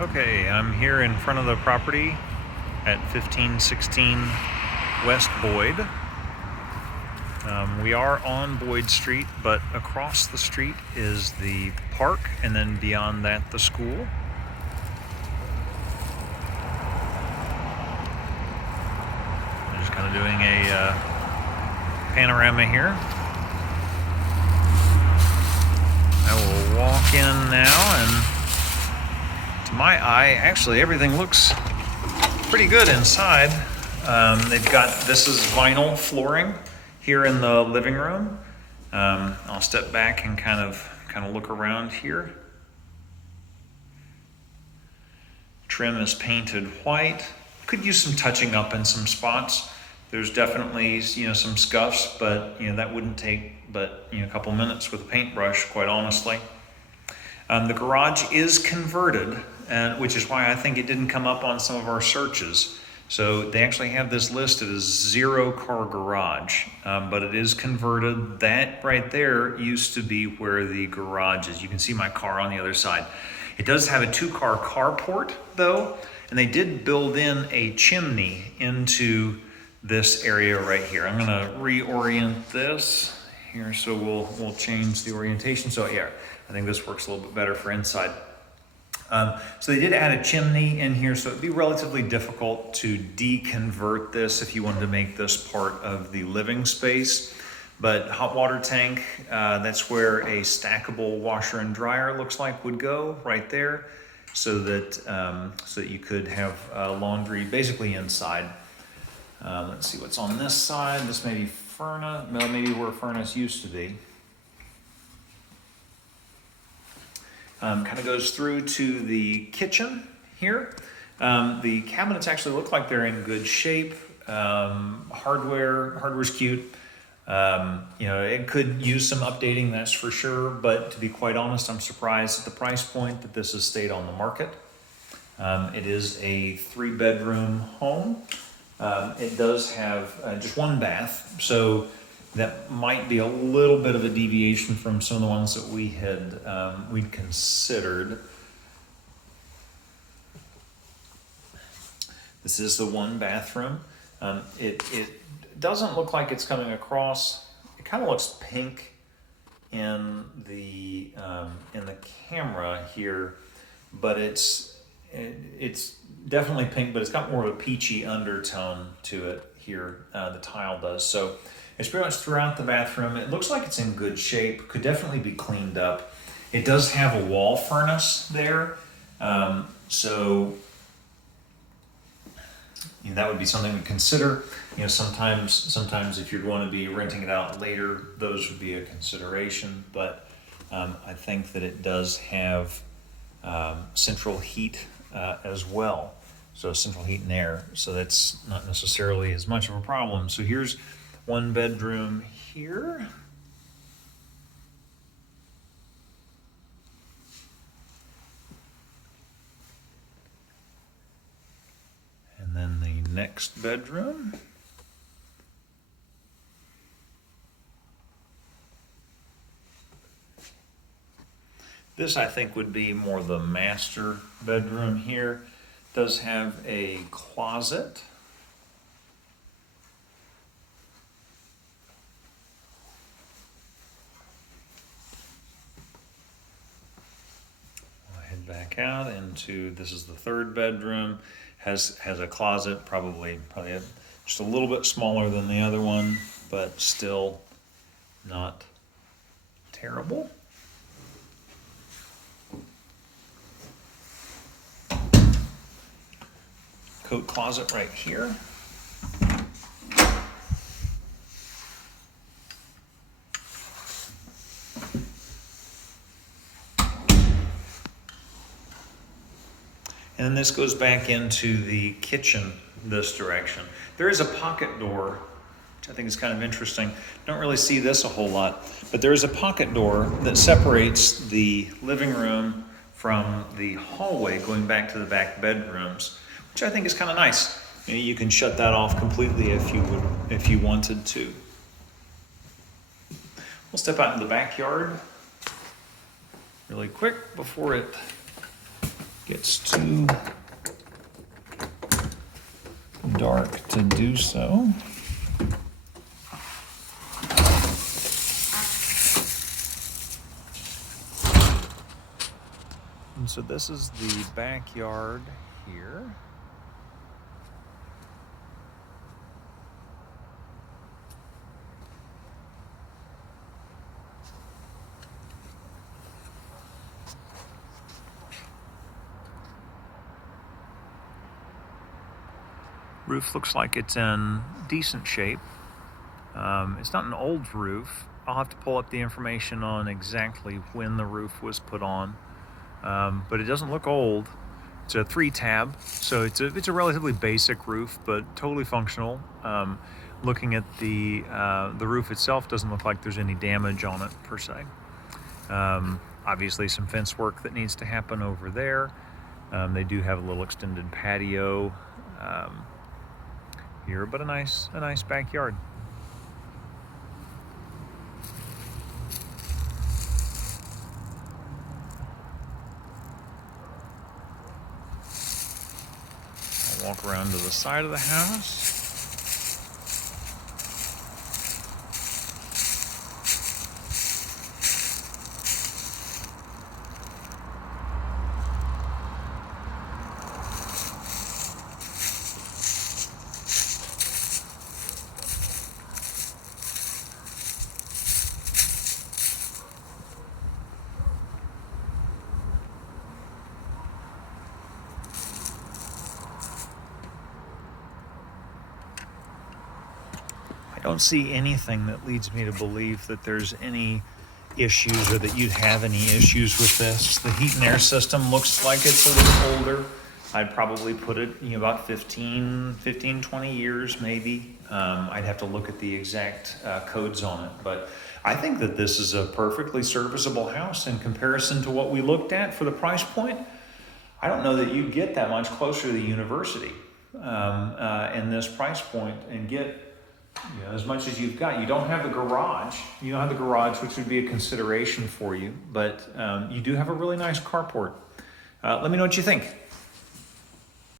Okay, I'm here in front of the property at 1516 West Boyd. We are on Boyd Street, but across the street is the park, and then beyond that, the school. I'm just kind of doing a panorama here. I will walk in now, and to my eye, actually everything looks pretty good inside. They've got, this is vinyl flooring here in the living room. I'll step back and kind of look around here. Trim is painted white. Could use some touching up in some spots. There's definitely, some scuffs, but that wouldn't take but a couple minutes with a paintbrush, quite honestly. The garage is converted, which is why I think it didn't come up on some of our searches. So they actually have this listed as 0-car garage, but it is converted. That right there used to be where the garage is. You can see my car on the other side. It does have a 2-car carport though, and they did build in a chimney into this area right here. I'm gonna reorient this here, so we'll change the orientation. So yeah, I think this works a little bit better for inside. So they did add a chimney in here, so it'd be relatively difficult to deconvert this if you wanted to make this part of the living space. But hot water tank, that's where a stackable washer and dryer looks like would go right there, so that you could have laundry basically inside. Let's see what's on this side. This may be furnace, maybe where furnace used to be. Kind of goes through to the kitchen here. The cabinets actually look like they're in good shape. Hardware's cute. It could use some updating, that's for sure, but to be quite honest, I'm surprised at the price point that this has stayed on the market. It is a 3-bedroom home. It does have just 1 bath, so that might be a little bit of a deviation from some of the ones that we'd considered. This is the 1 bathroom. It doesn't look like it's coming across. It kind of looks pink in the camera here, but it's definitely pink, but it's got more of a peachy undertone to it here. The tile does. So it's pretty much throughout the bathroom. It looks like it's in good shape. Could definitely be cleaned up. It does have a wall furnace there, so that would be something to consider. Sometimes if you're going to be renting it out later, those would be a consideration. But I think that it does have central heat as well. So central heat and air. So that's not necessarily as much of a problem. So here's 1 bedroom here. And then the next bedroom. This, I think, would be more the master bedroom here. Does have a closet. Back out into, this is the 3rd bedroom, has a closet, probably just a little bit smaller than the other one, but still not terrible. Coat closet right here. And then this goes back into the kitchen this direction. There is a pocket door, which I think is kind of interesting. Don't really see this a whole lot, but there is a pocket door that separates the living room from the hallway going back to the back bedrooms, which I think is kind of nice. You can shut that off completely if you wanted to. We'll step out into the backyard really quick before it gets too dark to do so. And so this is the backyard here. Roof looks like it's in decent shape. It's not an old roof. I'll have to pull up the information on exactly when the roof was put on, but it doesn't look old. It's a 3-tab, so it's a relatively basic roof, but totally functional. Looking at the roof itself, doesn't look like there's any damage on it per se. Obviously, some fence work that needs to happen over there. They do have a little extended patio here, but a nice backyard. I'll walk around to the side of the house. I don't see anything that leads me to believe that there's any issues or that you'd have any issues with this. The heat and air system looks like it's a little older. I'd probably put it about 15, 20 years maybe. I'd have to look at the exact codes on it, but I think that this is a perfectly serviceable house in comparison to what we looked at for the price point. I don't know that you get that much closer to the university in this price point and get as much as you've got. You don't have the garage. You don't have the garage, which would be a consideration for you, but you do have a really nice carport. Let me know what you think.